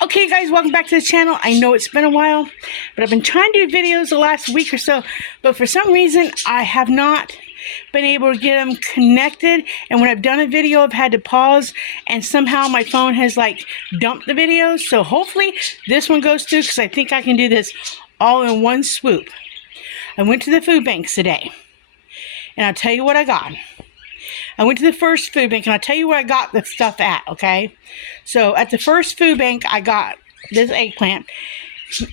Okay guys, welcome back to the channel. I know it's been a while, but I've been trying to do videos the last week or so, but for some reason I have not been able to get them connected, and when I've done a video I've had to pause, and somehow my phone has like dumped the videos. So hopefully this one goes through, because I think I can do this all in one swoop. I went to the food banks today, and I'll tell you what I got. I went to the first food bank, and I'll tell you where I got the stuff at, okay? So at the first food bank, I got this eggplant.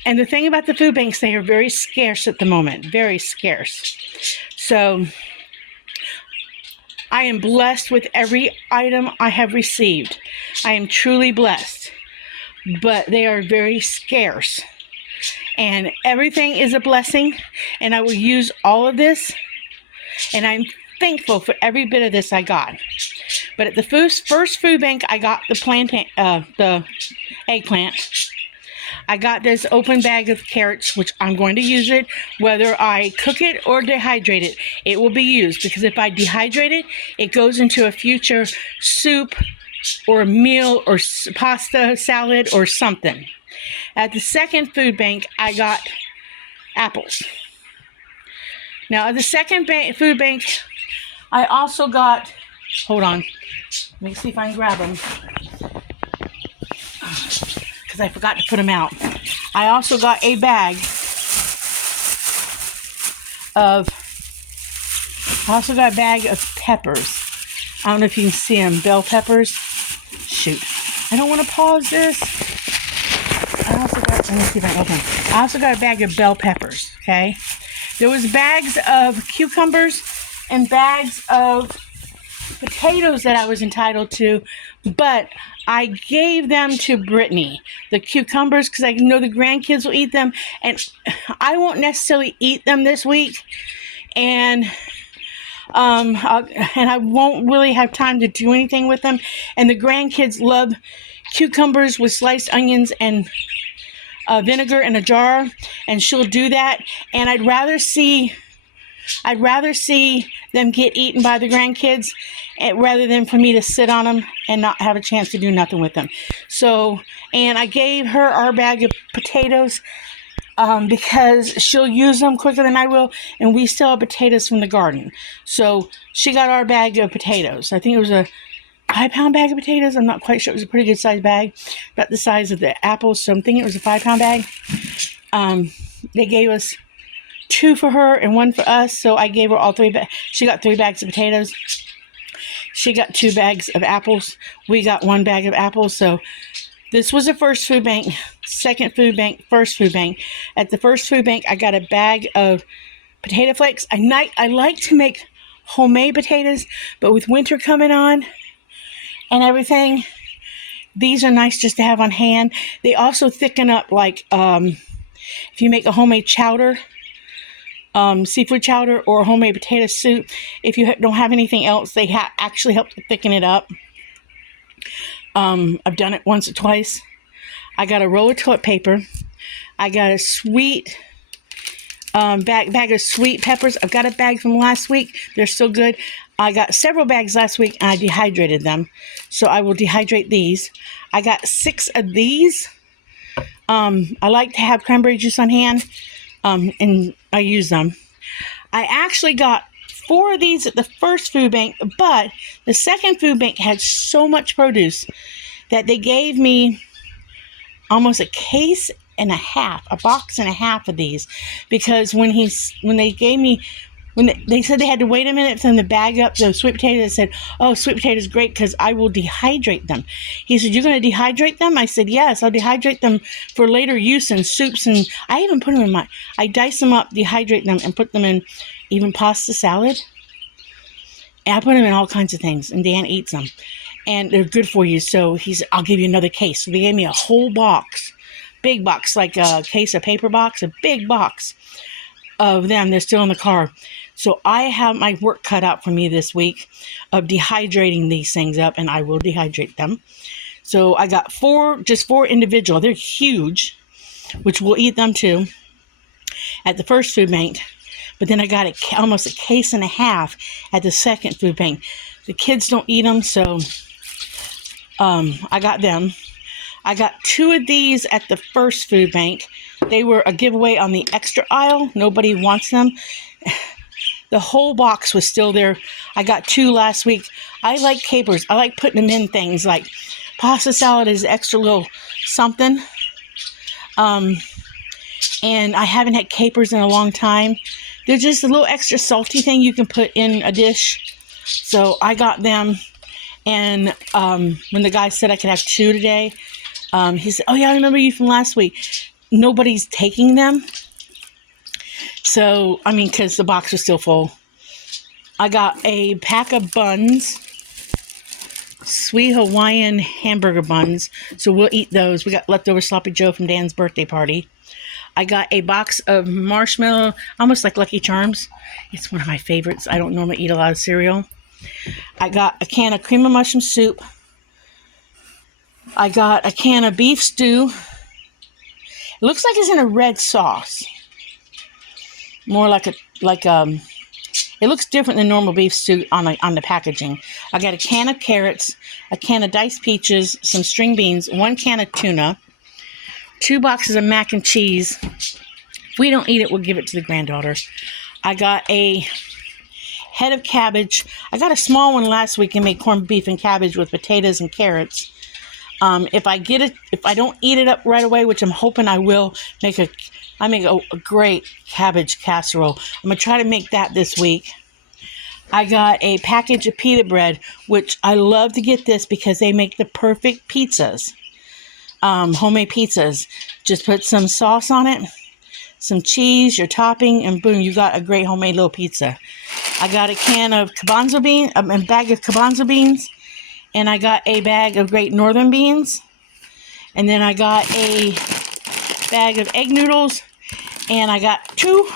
And the thing about the food banks, they are very scarce at the moment. Very scarce. So I am blessed with every item I have received. I am truly blessed. But they are very scarce. And everything is a blessing. And I will use all of this. And I'm thankful for every bit of this I got. But at the first food bank, I got the eggplant. I got this open bag of carrots, which I'm going to use it. Whether I cook it or dehydrate it, it will be used. Because if I dehydrate it, it goes into a future soup or a meal or pasta, salad, or something. At the second food bank, I got apples. Now, at the second food bank, I also got, hold on, let me see if I can grab them, because I forgot to put them out. I also got a bag of peppers. I don't know if you can see them, bell peppers. Shoot, I don't want to pause this. I also got, let me see if I can open. I also got a bag of bell peppers, okay? There was bags of cucumbers and bags of potatoes that I was entitled to, but I gave them to Brittany, the cucumbers, because I know the grandkids will eat them, and I won't necessarily eat them this week, and I won't really have time to do anything with them, and the grandkids love cucumbers with sliced onions and vinegar in a jar, and she'll do that, and I'd rather see them get eaten by the grandkids rather than for me to sit on them and not have a chance to do nothing with them. So, and I gave her our bag of potatoes because she'll use them quicker than I will, and we still have potatoes from the garden. So she got our bag of potatoes. I think it was a 5-pound bag of potatoes. I'm not quite sure. It was a pretty good sized bag, about the size of the apples. So I'm thinking it was a 5-pound bag. They gave us 2 for her and 1 for us, so I gave her all 3 bags. She got 3 bags of potatoes. She got 2 bags of apples. We got 1 bag of apples. So this was the first food bank, second food bank, first food bank. At the first food bank, I got a bag of potato flakes. I like to make homemade potatoes, but with winter coming on and everything, these are nice just to have on hand. They also thicken up, like if you make a homemade chowder, seafood chowder, or homemade potato soup, if you don't have anything else, they actually help to thicken it up. I've done it once or twice. I got a roll of toilet paper. I got a sweet bag of sweet peppers. I've got a bag from last week. They're still good. I got several bags last week, and I dehydrated them. So I will dehydrate these. I got 6 of these. I like to have cranberry juice on hand, and I use them. I actually got 4 of these at the first food bank, but the second food bank had so much produce that they gave me almost a case and a half, a box and a half of these, because when they said they had to wait a minute for them to bag up the sweet potatoes, I said, oh, sweet potatoes, great, because I will dehydrate them. He said, you're going to dehydrate them? I said, yes, I'll dehydrate them for later use in soups, and I even put them in I dice them up, dehydrate them, and put them in even pasta salad. And I put them in all kinds of things, and Dan eats them. And they're good for you, so he said, I'll give you another case. So they gave me a whole box, big box, like a case of paper box, a big box of them. They're still in the car. So I have my work cut out for me this week of dehydrating these things up, and I will dehydrate them. So I got 4 individual. They're huge, which we'll eat them too at the first food bank. But then I got almost a case and a half at the second food bank. The kids don't eat them, so I got them. I got 2 of these at the first food bank. They were a giveaway on the extra aisle. Nobody wants them. The whole box was still there. I got 2 last week. I like capers. I like putting them in things like pasta salad is extra little something. And I haven't had capers in a long time. They're just a little extra salty thing you can put in a dish. So I got them. And when the guy said I could have 2 today, he said, oh yeah, I remember you from last week. Nobody's taking them. So, I mean, because the box was still full. I got a pack of buns. Sweet Hawaiian hamburger buns. So we'll eat those. We got leftover Sloppy Joe from Dan's birthday party. I got a box of marshmallow, almost like Lucky Charms. It's one of my favorites. I don't normally eat a lot of cereal. I got a can of cream of mushroom soup. I got a can of beef stew. It looks like it's in a red sauce. More like it looks different than normal beef stew on the packaging. I got a can of carrots, a can of diced peaches, some string beans, 1 can of tuna, 2 boxes of mac and cheese. If we don't eat it, we'll give it to the granddaughter. I got a head of cabbage. I got a small one last week and made corned beef and cabbage with potatoes and carrots. If I don't eat it up right away, which I'm hoping I will, I make a great cabbage casserole. I'm going to try to make that this week. I got a package of pita bread, which I love to get this because they make the perfect pizzas. Homemade pizzas. Just put some sauce on it, some cheese, your topping, and boom, you got a great homemade little pizza. I got a can of garbanzo beans, a bag of garbanzo beans, and I got a bag of Great Northern beans, and then I got a bag of egg noodles, and I got 2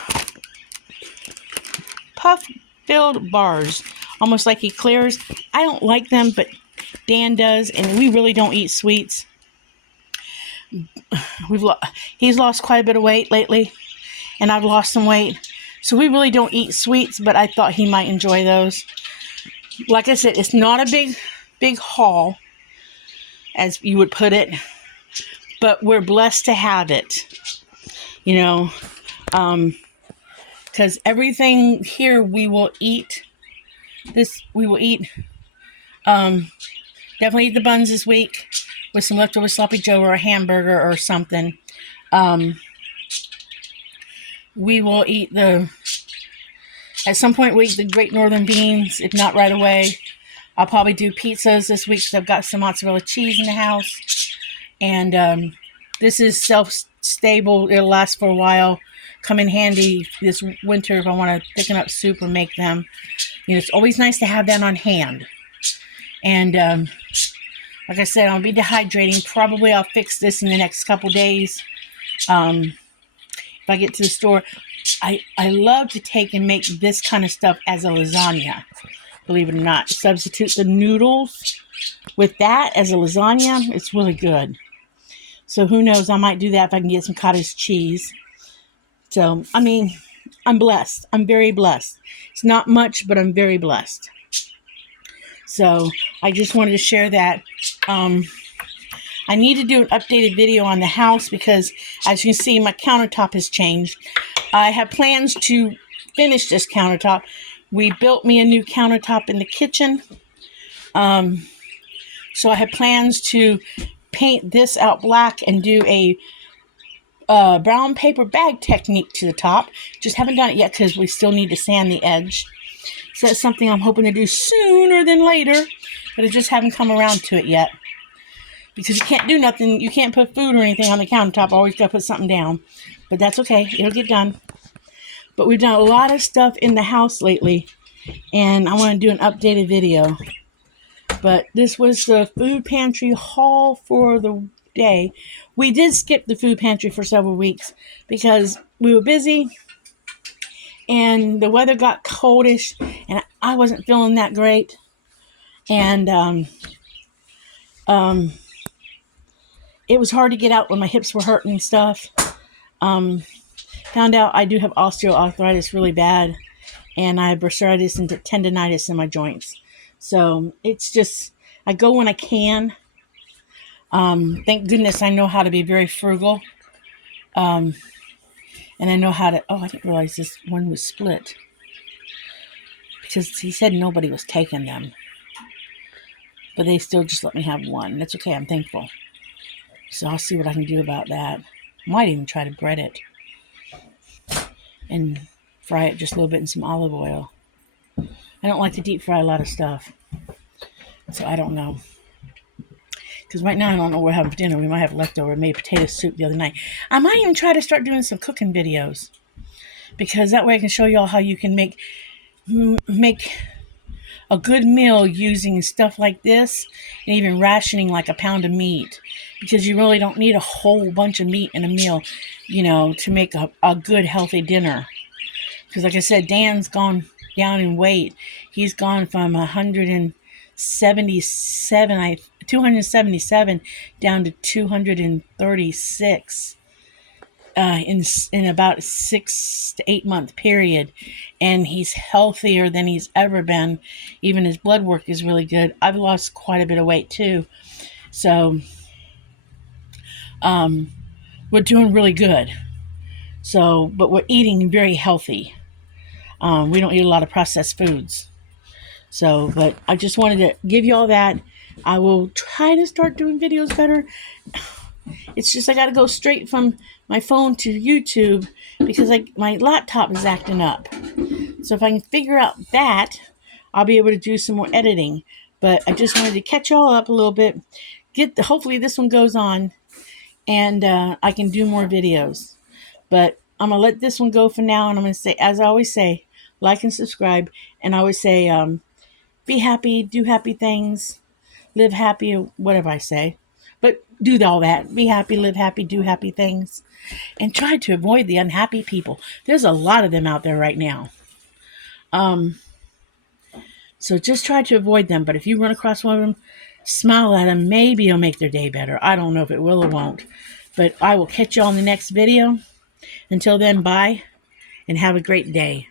puff-filled bars, almost like eclairs. I don't like them, but Dan does, and we really don't eat sweets. He's lost quite a bit of weight lately, and I've lost some weight, so we really don't eat sweets, but I thought he might enjoy those. Like I said, it's not a big haul, as you would put it, but we're blessed to have it, you know, because everything here we will eat. Definitely eat the buns this week with some leftover Sloppy Joe or a hamburger or something. We will eat at some point we'll eat the Great Northern beans, if not right away. I'll probably do pizzas this week because I've got some mozzarella cheese in the house. And this is self-stable. It'll last for a while. Come in handy this winter if I want to thicken up soup or make them. You know, it's always nice to have that on hand. And like I said, I'll be dehydrating. Probably I'll fix this in the next couple days. If I get to the store, I love to take and make this kind of stuff as a lasagna. Believe it or not, substitute the noodles with that as a lasagna. It's really good. So who knows? I might do that if I can get some cottage cheese. So, I mean, I'm blessed. I'm very blessed. It's not much, but I'm very blessed. So I just wanted to share that. I need to do an updated video on the house because, as you can see, my countertop has changed. I have plans to finish this countertop. We built me a new countertop in the kitchen. So I have plans to paint this out black and do a brown paper bag technique to the top. Just haven't done it yet because we still need to sand the edge. So that's something I'm hoping to do sooner than later, but I just haven't come around to it yet. Because you can't do nothing, you can't put food or anything on the countertop, always got to put something down. But that's okay, it'll get done. But we've done a lot of stuff in the house lately, and I want to do an updated video. But this was the food pantry haul for the day. We did skip the food pantry for several weeks because we were busy and the weather got coldish and I wasn't feeling that great. And it was hard to get out when my hips were hurting and stuff. Found out I do have osteoarthritis really bad, and I have bursitis and tendonitis in my joints. So it's just, I go when I can. Thank goodness I know how to be very frugal. And I know how to, oh, I didn't realize this one was split. Because he said nobody was taking them. But they still just let me have one. That's okay, I'm thankful. So I'll see what I can do about that. Might even try to bread it. And fry it just a little bit in some olive oil. I don't like to deep fry a lot of stuff. So I don't know. Because right now I don't know what we'll have for dinner. We might have leftover. I made potato soup the other night. I might even try to start doing some cooking videos. Because that way I can show y'all how you can make a good meal using stuff like this. And even rationing like a pound of meat. Because you really don't need a whole bunch of meat in a meal, you know, to make a good healthy dinner. Because like I said, Dan's gone down in weight. He's gone from 277 down to 236 in about a 6 to 8 month period, and he's healthier than he's ever been. Even his blood work is really good. I've lost quite a bit of weight too, so we're doing really good. So, but we're eating very healthy. We don't eat a lot of processed foods. So, but I just wanted to give you all that. I will try to start doing videos better. It's just I got to go straight from my phone to YouTube because my laptop is acting up. So if I can figure out that, I'll be able to do some more editing. But I just wanted to catch y'all up a little bit. Hopefully this one goes on, and I can do more videos. But I'm going to let this one go for now, and I'm going to say, as I always say, like and subscribe. And I always say, be happy, do happy things, live happy, or whatever I say. But do all that. Be happy, live happy, do happy things. And try to avoid the unhappy people. There's a lot of them out there right now. So just try to avoid them. But if you run across one of them, smile at them. Maybe it'll make their day better. I don't know if it will or won't. But I will catch you all in the next video. Until then, bye. And have a great day.